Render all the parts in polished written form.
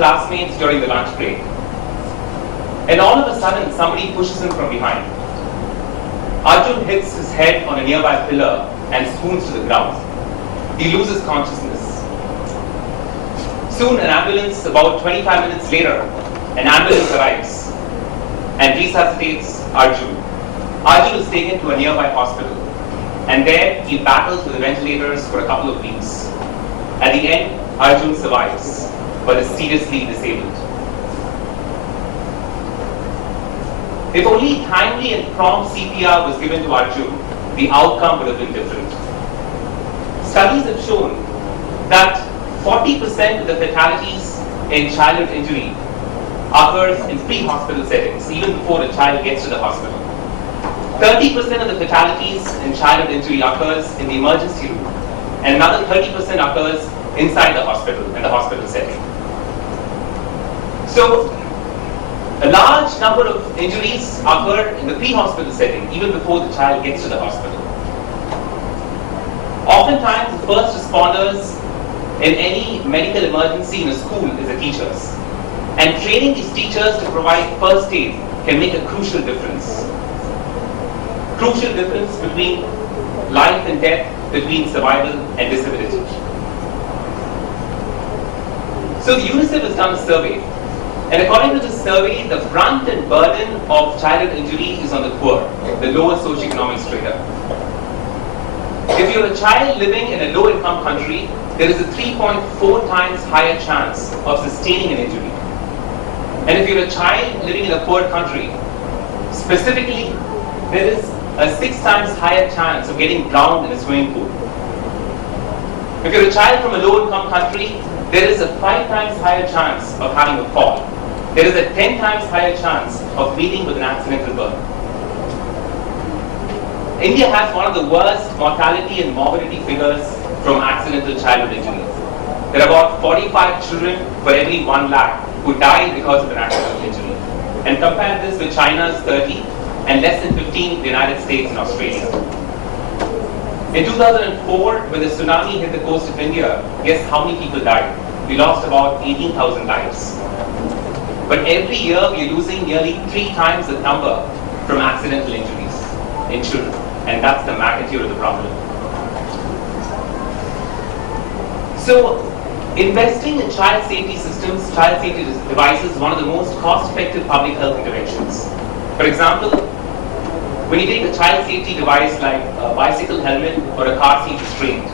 classmates during the lunch break. And all of a sudden, somebody pushes him from behind. Arjun hits his head on a nearby pillar and swoons to the ground. He loses consciousness. Soon, an ambulance, about 25 minutes later, an ambulance arrives and resuscitates Arjun. Arjun is taken to a nearby hospital, and there he battles with the ventilators for a couple of weeks. At the end, Arjun survives, but is seriously disabled. If only timely and prompt CPR was given to Arjun, the outcome would have been different. Studies have shown that 40% of the fatalities in childhood injury occurs in pre-hospital settings, even before a child gets to the hospital. 30% of the fatalities in childhood injury occurs in the emergency room, and another 30% occurs inside the hospital, in the hospital setting. So, a large number of injuries occur in the pre-hospital setting, even before the child gets to the hospital. Oftentimes, the first responders in any medical emergency in a school is the teachers. And training these teachers to provide first aid can make a crucial difference. Crucial difference between life and death, between survival and disability. So the UNICEF has done a survey. And according to this survey, the brunt and burden of childhood injury is on the poor, the lower socioeconomic strata. If you're a child living in a low-income country, there is a 3.4 times higher chance of sustaining an injury. And if you're a child living in a poor country, specifically, there is a 6 times higher chance of getting drowned in a swimming pool. If you're a child from a low-income country, there is a 5 times higher chance of having a fall. There is a 10 times higher chance of meeting with an accidental birth. India has one of the worst mortality and morbidity figures from accidental childhood injuries. There are about 45 children for every 1 lakh who die because of an accidental injury. And compare this with China's 30 and less than 15 in the United States and Australia. In 2004, when the tsunami hit the coast of India, guess how many people died? We lost about 18,000 lives. But every year, we are losing nearly 3 times the number from accidental injuries in children. And that's the magnitude of the problem. So, investing in child safety systems, child safety devices is one of the most cost-effective public health interventions. For example, when you take a child safety device like a bicycle helmet or a car seat restraint,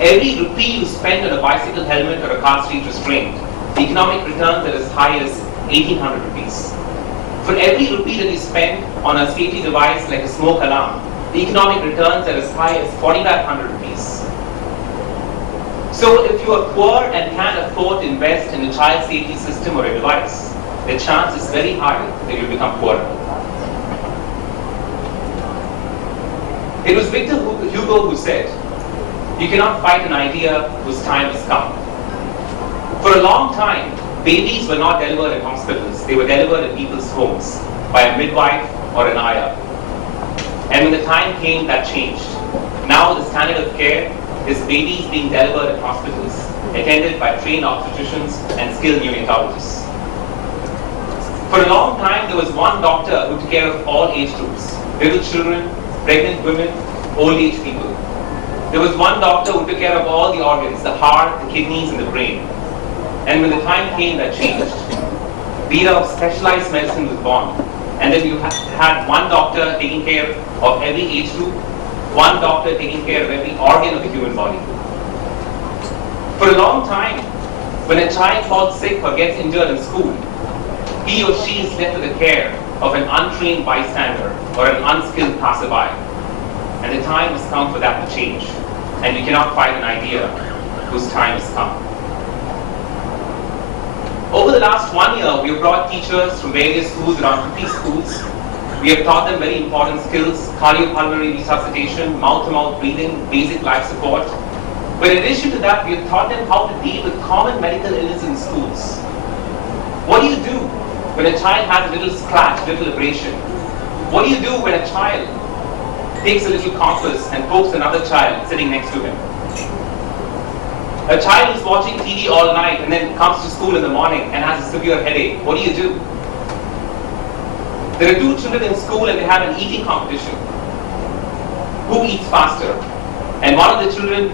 every rupee you spend on a bicycle helmet or a car seat restraint, the economic returns are as high as 1,800 rupees. For every rupee that you spend on a safety device like a smoke alarm, the economic returns are as high as 4,500 rupees. So if you are poor and can't afford to invest in a child safety system or a device, the chance is very high that you'll become poorer. It was Victor Hugo who said, "You cannot fight an idea whose time has come." For a long time, babies were not delivered in hospitals. They were delivered in people's homes by a midwife or an ayah. And when the time came, that changed. Now the standard of care is babies being delivered in hospitals, attended by trained obstetricians and skilled neonatologists. For a long time, there was one doctor who took care of all age groups: little children, pregnant women, old age people. There was one doctor who took care of all the organs: the heart, the kidneys, and the brain. And when the time came, that changed. The era of specialized medicine was born. And then you had one doctor taking care of every age group, one doctor taking care of every organ of the human body. For a long time, when a child falls sick or gets injured in school, he or she is left to the care of an untrained bystander or an unskilled passerby. And the time has come for that to change. And we cannot fight an idea whose time has come. Over the last 1 year, we have brought teachers from various schools, around 50 schools. We have taught them very important skills: cardiopulmonary resuscitation, mouth-to-mouth breathing, basic life support. But in addition to that, we have taught them how to deal with common medical illness in schools. What do you do when a child has a little scratch, little abrasion? What do you do when a child takes a little compass and pokes another child sitting next to him? A child who's watching TV all night and then comes to school in the morning and has a severe headache, what do? There are two children in school and they have an eating competition. Who eats faster? And one of the children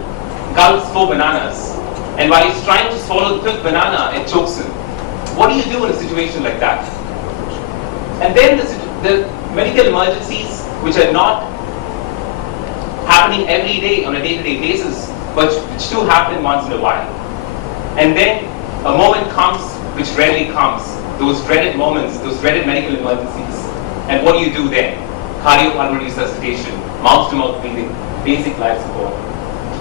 gulps 4 bananas. And while he's trying to swallow the 5th banana, it chokes him. What do you do in a situation like that? And then the medical emergencies, which are not happening every day on a day-to-day basis, but which do happen once in a while. And then a moment comes which rarely comes. Those dreaded moments, those dreaded medical emergencies. And what do then? Cardiopulmonary resuscitation, mouth-to-mouth breathing, basic life support.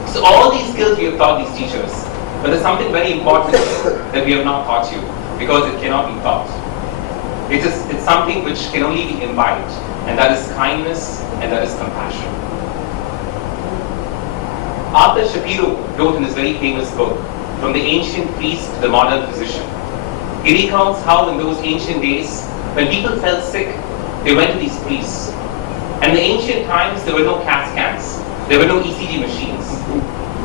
So all these skills we have taught these teachers. But there's something very important that we have not taught you, because it cannot be taught. It's something which can only be imbibed, and that is kindness and that is compassion. Arthur Shapiro wrote in his very famous book, From the Ancient Priest to the Modern Physician. He recounts how in those ancient days, when people felt sick, they went to these priests. And in the ancient times, there were no CAT scans. There were no ECG machines.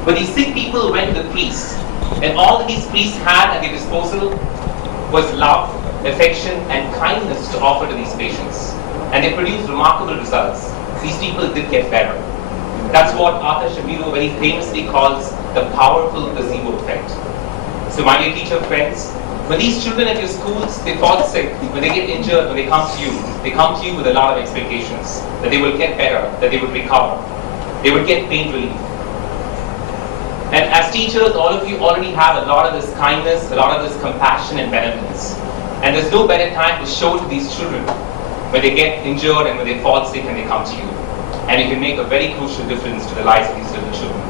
But these sick people went to the priests, and all that these priests had at their disposal was love, affection, and kindness to offer to these patients. And they produced remarkable results. These people did get better. That's what Arthur Shapiro very famously calls the powerful placebo effect. So my dear teacher friends, when these children at your schools, they fall sick, when they get injured, when they come to you with a lot of expectations, that they will get better, that they will recover, they will get pain relief. And as teachers, all of you already have a lot of this kindness, a lot of this compassion and benevolence. And there's no better time to show to these children when they get injured and when they fall sick and they come to you. And you can make a very crucial difference to the lives of these little children.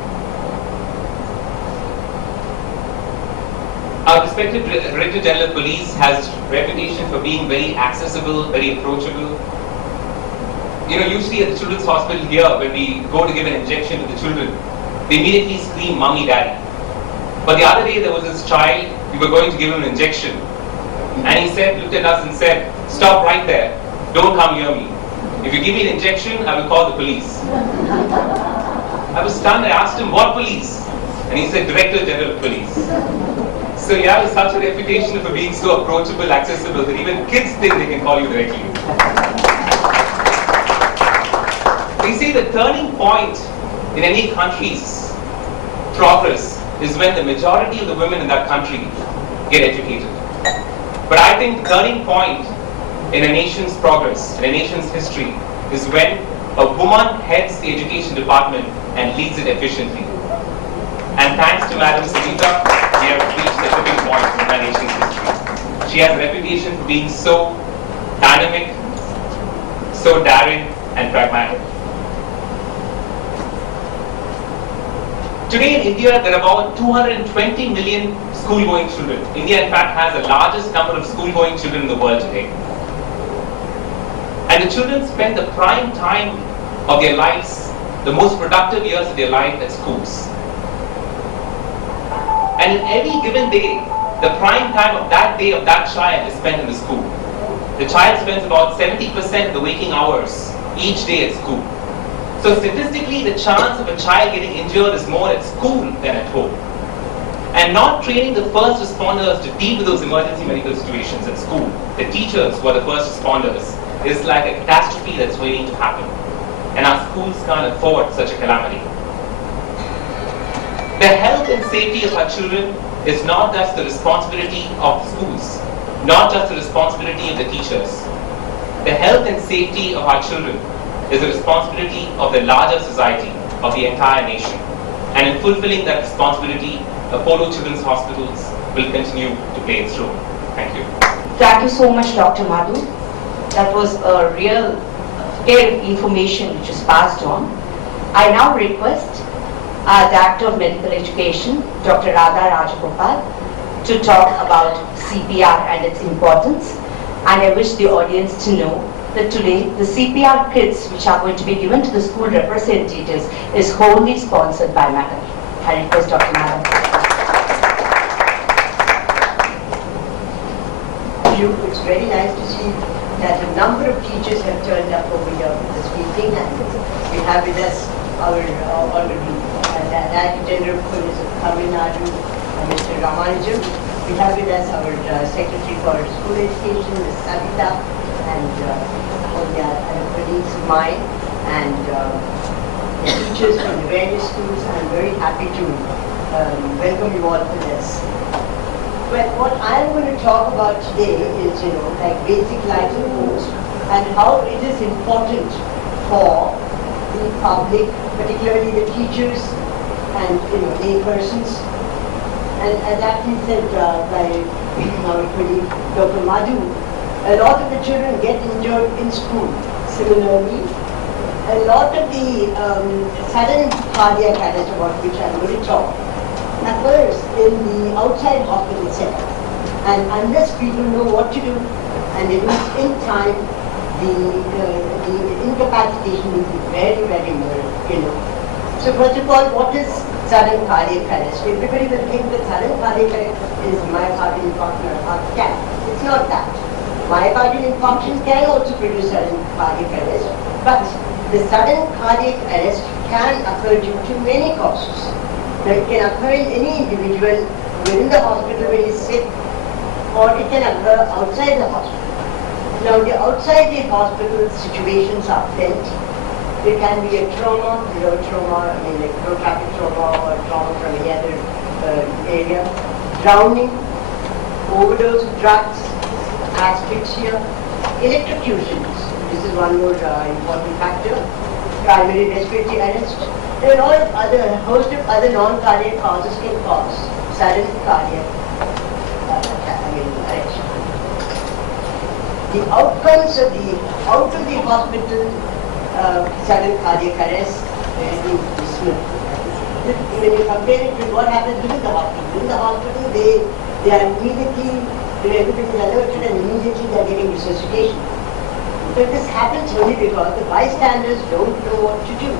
Our respected Director General of Police has a reputation for being very accessible, very approachable. Usually at the Children's Hospital here, when we go to give an injection to the children, they immediately scream, "Mommy, Daddy." But the other day there was this child, we were going to give him an injection. And he looked at us and said, "Stop right there, don't come near me. If you give me an injection, I will call the police." I was stunned. I asked him, "What police?" And he said, "Director General of Police." So he has such a reputation for being so approachable, accessible, that even kids think they can call you directly. They say the turning point in any country's progress is when the majority of the women in that country get educated. But I think the turning point in a nation's progress, in a nation's history, is when a woman heads the education department and leads it efficiently. And thanks to Madam Sunita, we have reached the tipping point in our nation's history. She has a reputation for being so dynamic, so daring, and pragmatic. Today in India, there are about 220 million school-going children. India, in fact, has the largest number of school-going children in the world today. And the children spend the prime time of their lives, the most productive years of their life at schools. And in every given day, the prime time of that day of that child is spent in the school. The child spends about 70% of the waking hours each day at school. So statistically, the chance of a child getting injured is more at school than at home. And not training the first responders to deal with those emergency medical situations at school, the teachers who are the first responders, is like a catastrophe that's waiting to happen. And our schools can't afford such a calamity. The health and safety of our children is not just the responsibility of the schools, not just the responsibility of the teachers. The health and safety of our children is the responsibility of the larger society, of the entire nation. And in fulfilling that responsibility, Apollo Children's Hospitals will continue to play its role. Thank you. Thank you so much, Dr. Madhu. That was a real information which is passed on. I now request our Director of Medical Education, Dr. Radha Rajagopal, to talk about CPR and its importance. And I wish the audience to know that today the CPR kits which are going to be given to the school representatives is wholly sponsored by Madam. I request Dr. Madam. It's very nice to see that a number of teachers have turned up over here for this meeting, and we have with us our honorable Director General of Police of Tamil Nadu, Mr. Ramanujam. We have with us our Secretary for School Education, Ms. Savita, and all the other colleagues of mine, and the teachers from the various schools. I'm very happy to welcome you all to this. Well, what I'm going to talk about today is, like basic life support and how it is important for the public, particularly the teachers and, lay persons. And as actually said by our colleague, Dr. Madhu, a lot of the children get injured in school. Similarly, a lot of the sudden cardiac arrest about which I'm going to talk occurs in the outside hospital setting. And unless people know what to do and they lose in time, the incapacitation will be very, very low. So first of all, what is sudden cardiac arrest? Everybody will think that sudden cardiac arrest is myocardial infarction or heart attack. It's not that. Myocardial infarction can also produce sudden cardiac arrest, but the sudden cardiac arrest can occur due to many causes. Now, it can occur in any individual within the hospital when he's sick, or it can occur outside the hospital. Now, the outside the hospital situations are plenty. There can be a trauma, like traumatic trauma or trauma from any other area, drowning, overdose of drugs, asphyxia, electrocutions. This is one more important factor. Primary respiratory arrest. There are a host of other non-cardiac causes can cause sudden cardiac arrest. The outcomes of the out of the hospital sudden cardiac arrest is dismal. When you compare it with what happens within the hospital, they are immediately, everybody is alerted and immediately they are getting resuscitation. But this happens only because the bystanders don't know what to do.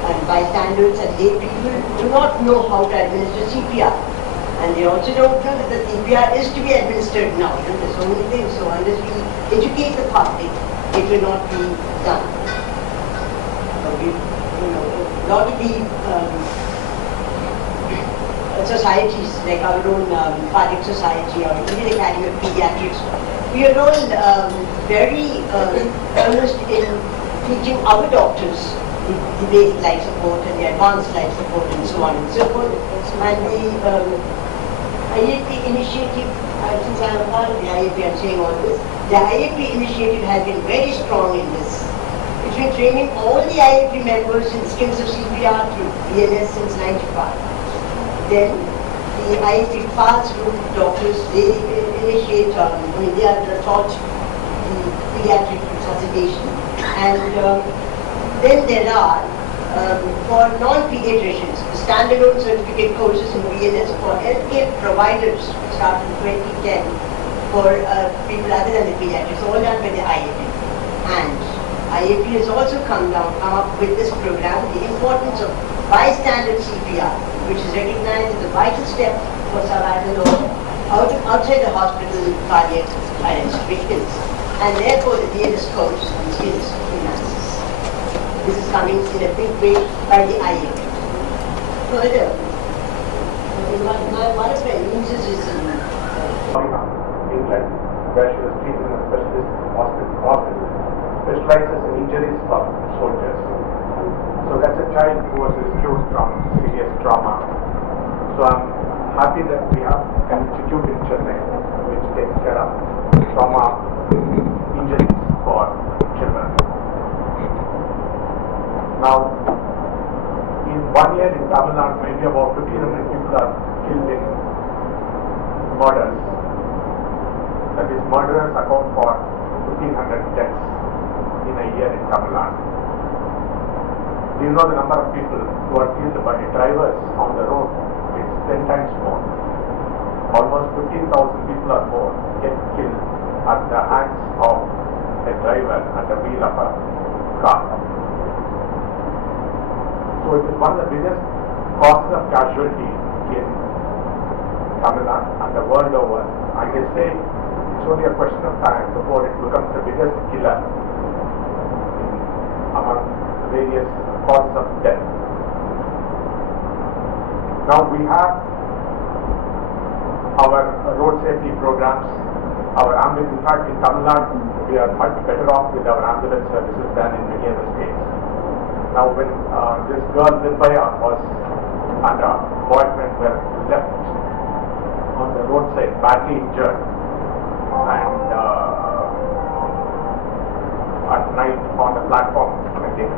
And bystanders and lay people do not know how to administer CPR. And they also don't know that the CPR is to be administered now. There's so many things. So unless we educate the public, it will not be done. A lot of the societies, like our own cardiac society or Indian Academy of Pediatrics, we are all very earnest in teaching our doctors the basic life support and the advanced life support and so on and so forth. And the IAP initiative, since I am a part of the IAP, I am saying all this, the IAP initiative has been very strong in this. It's been training all the IAP members in skills of CPR through BLS since 95. Then the IAP FAST group of doctors, they initiate, they are taught the pediatric resuscitation. And then there are, for non-pediatricians, standalone certificate courses in BLS for healthcare providers started in 2010 for people other than the pediatrics, all done by the IAP. And IAP has also come up with this program, the importance of bystander CPR, which is recognized as a vital step for survival of outside the hospital cardiac arrest victims. And therefore the BLS course is enhanced. This is coming in a big way by the IAP. Further, one of my nieces is in England, where she was treated in a specialist hospital, specializes in injuries for soldiers. So that's a child who was rescued from serious trauma. So I'm happy that we have an institute in Chennai which takes care of trauma injuries for children. Now, in 1 year in Tamil Nadu, maybe about 1,500 people are killed in murders. That is, murderers account for 1,500 deaths in a year in Tamil Nadu. Do you know the number of people who are killed by drivers on the road? It's 10 times more. Almost 15,000 people or more get killed at the hands of a driver at the wheel of a car. So it is one of the biggest causes of casualty in Tamil Nadu and the world over. I can say it's only a question of time before it becomes the biggest killer among various causes of death. Now we have our road safety programs, our ambulance. In fact, in Tamil Nadu, we are much better off with our ambulance services than in many other states. Now, when this girl Nirbhaya was and her boyfriend were left on the roadside, badly injured, and at night on the platform, I think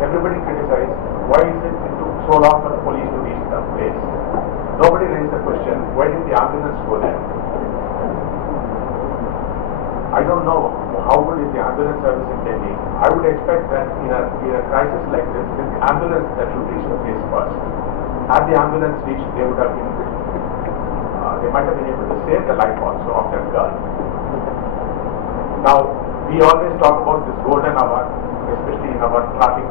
everybody criticized why is it took so long for the police to reach the place. Nobody raised the question, why did the ambulance go there? I don't know how good is the ambulance service in Delhi. I would expect that in a crisis like this, it's the ambulance that should reach the place first. Had the ambulance reached, they would have been, they might have been able to save the life also of that girl. Now, we always talk about this golden hour, especially in our traffic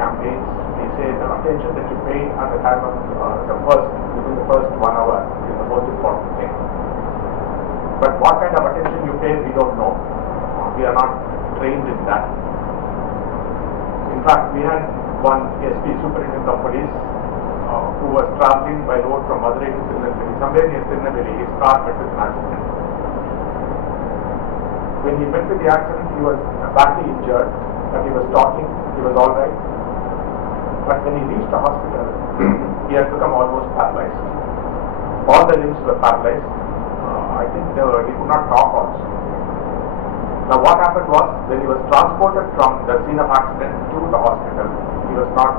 campaigns. We say the attention that you pay at the time of within the first 1 hour is the most important thing. But what kind of attention you pay, we don't know. We are not trained in that. In fact, we had one SP, Superintendent of Police, who was traveling by road from Madurai to Tirunelveli. Somewhere near Tirunelveli, his car met with an accident. When he met with the accident, he was badly injured, but he was talking, he was all right. But when he reached the hospital, he had become almost paralyzed. All the limbs were paralyzed. I think he could not talk also. Now what happened was, when he was transported from the scene of accident to the hospital, he was not,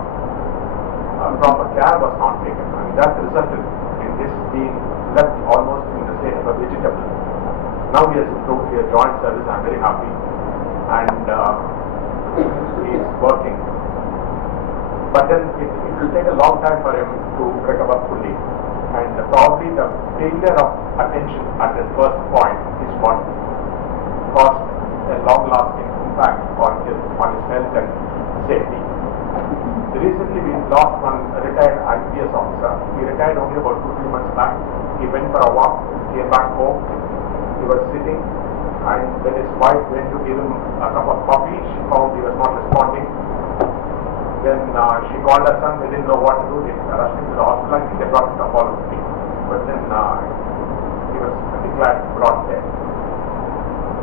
proper care was not taken. And that resulted in this being left almost in the state of a vegetable. Now he has improved, he has joined service, I am very happy. And he is working. But then it will take a long time for him to recover fully. And probably the failure of attention at the first point is what caused a long-lasting impact on his health and safety. Recently we lost one retired IPS officer. He retired only about 2-3 months back. He went for a walk, came back home. He was sitting, and when his wife went to give him a cup of coffee, she found he was not responding. Then she called her son, they didn't know what to do, they rushed him to the hospital. I think they brought him to Apollo 3. But then he was declared brought there.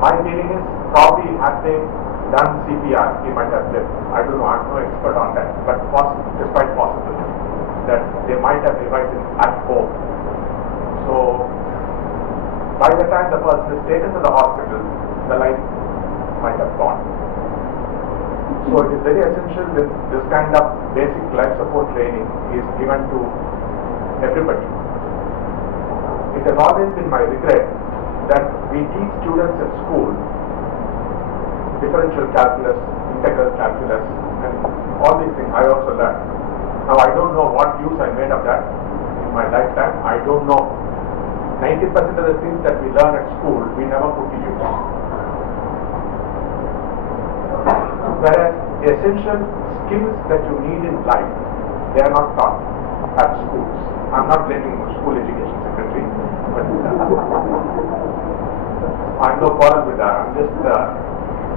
My feeling is, probably had they done CPR, he might have lived. I don't know, I'm no expert on that, but it is quite possible that they might have revived him at home. So, by the time the person is taken to the hospital, the life might have gone. So it is very essential that this kind of basic life support training is given to everybody. It has always been my regret that we teach students at school differential calculus, integral calculus, and all these things I also learned. Now I don't know what use I made of that in my lifetime. I don't know. 90% of the things that we learn at school, we never put to use. Whereas essential skills that you need in life, they are not taught at schools. I'm not blaming school education secretary, but I'm no quarrel with that. I'm just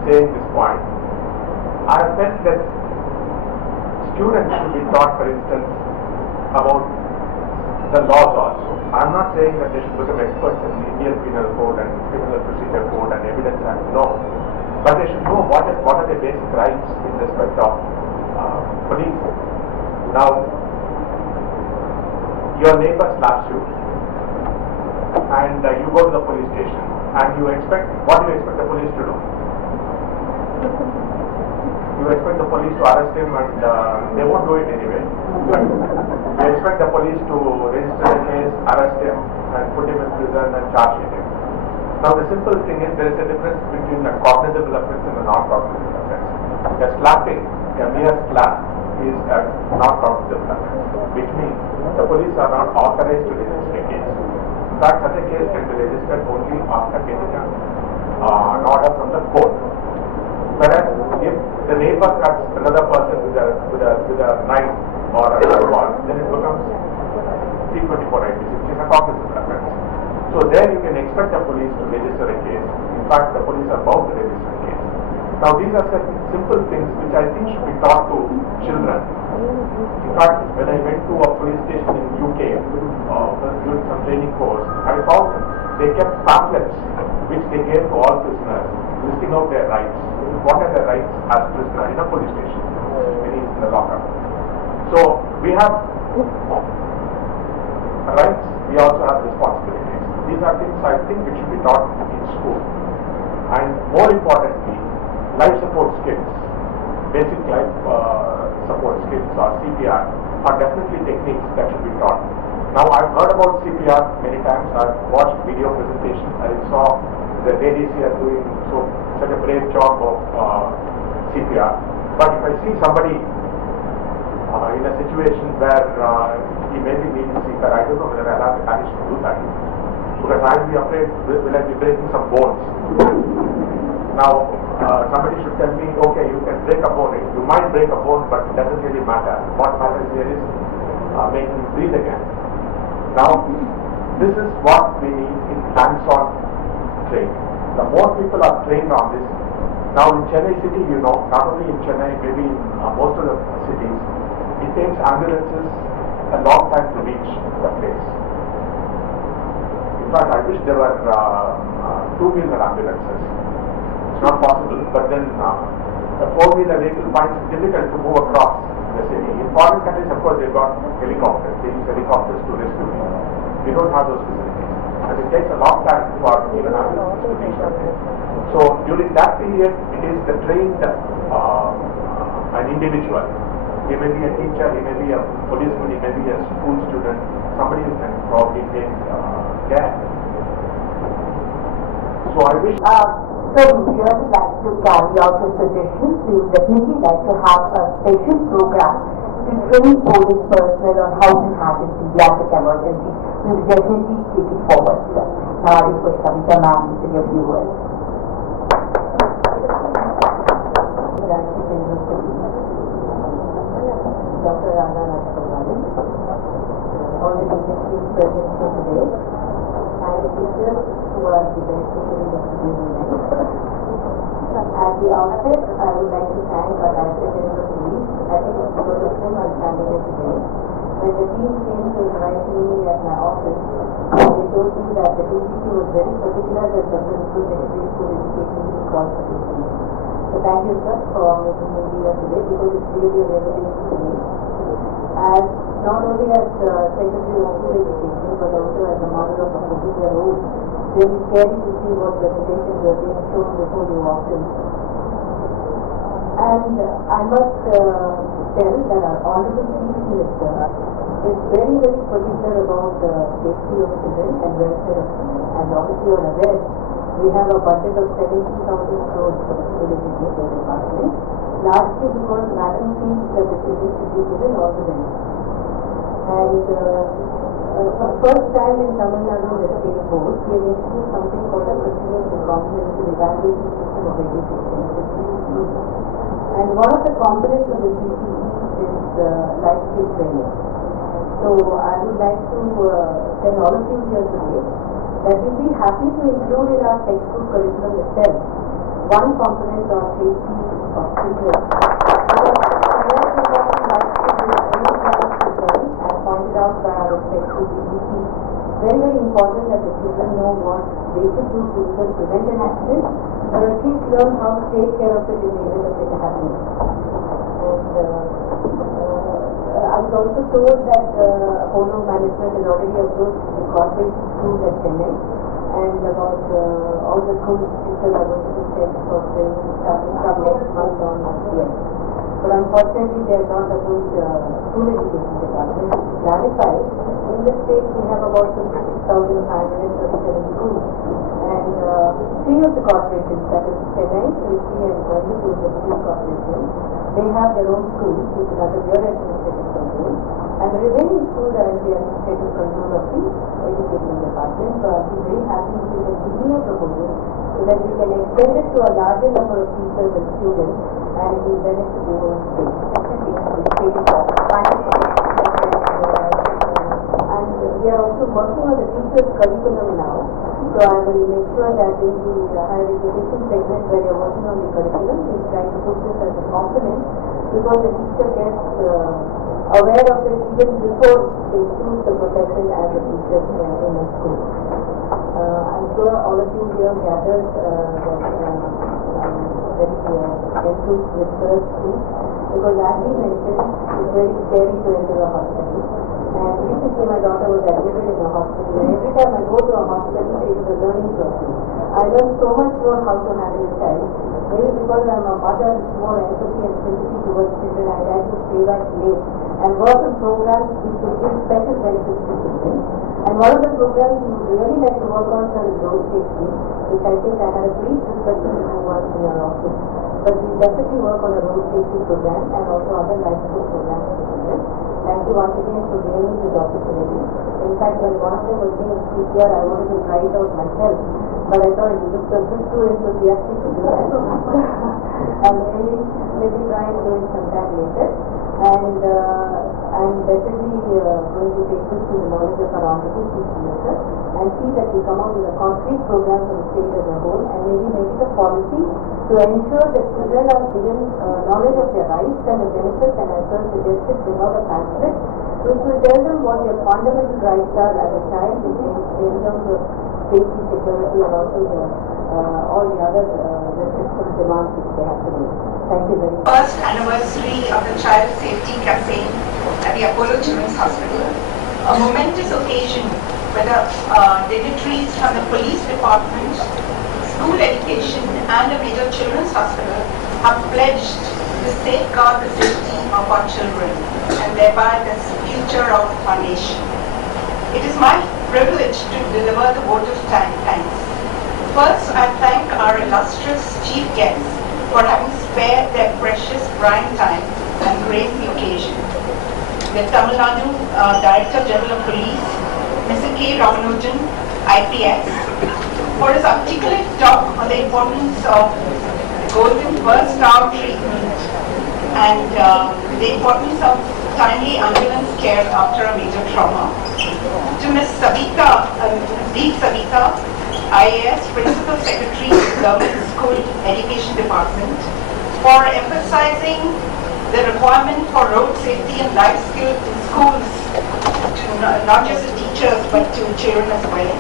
saying this point. I have felt that students should be taught, for instance, about the laws also. I'm not saying that they should become experts in the Indian Penal Code and Criminal Procedure Code and Evidence Act, no. But they should know what are the basic rights in respect of police. Now, your neighbor slaps you and you go to the police station and what do you expect the police to do? You expect the police to arrest him and they won't do it anyway. But you expect the police to register a case, arrest him and put him in prison and charge him. Now the simple thing is there is a difference between a cognizable offence and a non-cognizable offence. A slapping, a mere slap, is a non-cognizable offence, which means the police are not authorized to register a case. In fact, such a case can be registered only after getting an order from the court. Whereas if the neighbor cuts another person with a knife or a revolver, then it becomes 324 IPC, which is a cognizable offence. So there you can expect the police to register a case. In fact, the police are bound to register a case. Now these are certain simple things which I think should be taught to children. In fact, when I went to a police station in UK during some training course, I found they kept pamphlets which they gave to all prisoners, listing out their rights. What are their rights as prisoner in a police station when he is in the lockup? So we have rights, we also have responsibilities. These are things I think which should be taught in school. And more importantly, life support skills, basic life support skills or CPR are definitely techniques that should be taught. Now I've heard about CPR many times, I've watched video presentations, I saw the ladies here doing such a brave job of CPR. But if I see somebody in a situation where he may be needing CPR, I don't know whether I'll have the courage to do that. Because I'll be afraid, will I be breaking some bones? Now, somebody should tell me, okay, you can break a bone. You might break a bone, but it doesn't really matter. What matters here is making you breathe again. Now, this is what we need in hands-on training. The more people are trained on this, now in Chennai city, you know, not only in Chennai, maybe in most of the cities, it takes ambulances a long time to reach the place. In fact, I wish there were two-wheeler ambulances. It's not possible, but then a four-wheeler vehicle finds it difficult to move across the city. In foreign countries, of course, they've got helicopters. They use helicopters to rescue people. We don't have those facilities. And it takes a long time for even ambulances to reach the place. So during that period, it is the trained an individual. He may be a teacher, he may be a policeman, he may be a school student, somebody who can probably take care. So I wish... So we really like to carry out the suggestions. We would definitely like to have a special program to train police personnel on how to handle pediatric emergency. We will definitely take it forward. Now I request Kavita ma'am to give you words. Dr. Rana Rajagopal, all the teachers present here today, and the teachers who are the beneficiaries of today's event. At the outset, I would like to thank our Director General of Police. I think it's because of him I'm standing here today. When the team came to invite me at my office, they told me that the DGP was very particular that the Principal Secretary of School Education be called for this meeting. So thank you, sir, for making me be here today because it's really a revelation to me. As not only as Secretary of School Education, but also as a mother of a 14-year-old, really scary to see what presentations were being shown before you walked in. And I must tell that our Honorable Chief Minister is very, very particular about the safety of children and welfare of children. And obviously you're aware, we have a budget of 70,000 crores for the school education department, largely because Madam feels that the children should be given all the benefits. And for the first time in Tamil Nadu, the state board, we have introduced something called a continuous and comprehensive evaluation system of education, and one of the components of the CCE is life skill training. So I would like to tell all of you here today that we'll be happy to include in our textbook curriculum itself one component on safety of children. Pointed out by our respectful DGP, very, very important that the children know what they should do to either prevent an accident or at least learn how to take care of it in the event of it happening. And I was also told that Apollo management has already approached the corporate schools at Chennai and about all the schools people are going to be sent for training starting from next month on here. But unfortunately, they are not approached school education department. To clarify, in the state we have about 56,537 schools, and three of the corporations, that is Chennai, Trichy, and Coimbatore, the three corporations, they have their own schools, which is under their administrative control, and the remaining schools are under the administrative control of the education department. So I'll be very happy if you can give me a proposal so that we can extend it to a larger number of teachers and students, and it will benefit the whole state. And we are also working on the teachers' curriculum now. So I will make sure that in the higher education segment where you're working on the curriculum, we try to put this as a component because the teacher gets aware of it even before they choose the profession as a teacher in a school. I'm sure all of you here gathered that very enthused with first speech because as we mentioned, it's very scary to enter a hospital. And recently my daughter was admitted in a hospital and every time I go to a hospital it is a learning process. I learn so much more how to handle a child. Maybe because I'm a mother with more empathy and sympathy towards children, I like to stay back late and work on programs which will give special benefits to children. And one of the programs we would really like to work on is road safety, which I think I had a brief discussion with you once in your office. But we definitely work on a road safety program and also other life support programs for children. Thank you once again for giving me this opportunity. In fact, when one of them was being a speak here, I wanted to try it out myself, but I thought it looked a bit too enthusiastic to do that. And maybe try and do it sometime later. And I'm definitely going to take this to the knowledge of our honorable chief minister and see that we come out with a concrete program for the state as a whole and maybe make it a policy to ensure that children are given knowledge of their rights and the benefits, and as well suggested bring out a pamphlet which will tell them what their fundamental rights are as a child in terms of safety, security, and also all the other restrictions, demands which they have to do. Thank you very much. First anniversary of the Child Safety Campaign at the Apollo Children's Hospital, a momentous occasion where the dignitaries from the police department, school education and a major children's hospital have pledged to safeguard the safety of our children and thereby the future of our nation. It is my privilege to deliver the vote of thanks. First, I thank our illustrious chief guests for having spared their precious prime time and graced the occasion. The Tamil Nadu Director General of Police, Mr. K. Ramanujan, IPS, for his articulate talk on the importance of golden first hour treatment and the importance of timely ambulance care after a major trauma. To Ms. Savita, D. Savita, IAS Principal Secretary, Government School Education Department, for emphasizing the requirement for road safety and life skills in schools, to not just the teachers but to children as well.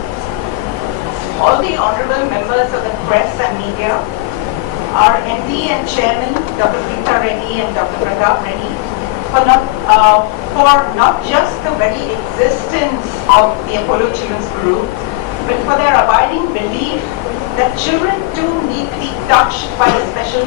All the honorable members of the press and media, our MD and Chairman, Dr. Preeta Reddy and Dr. Pratap Reddy, for not just the very existence of the Apollo Children's Group, but for their abiding belief that children too need to be touched by a special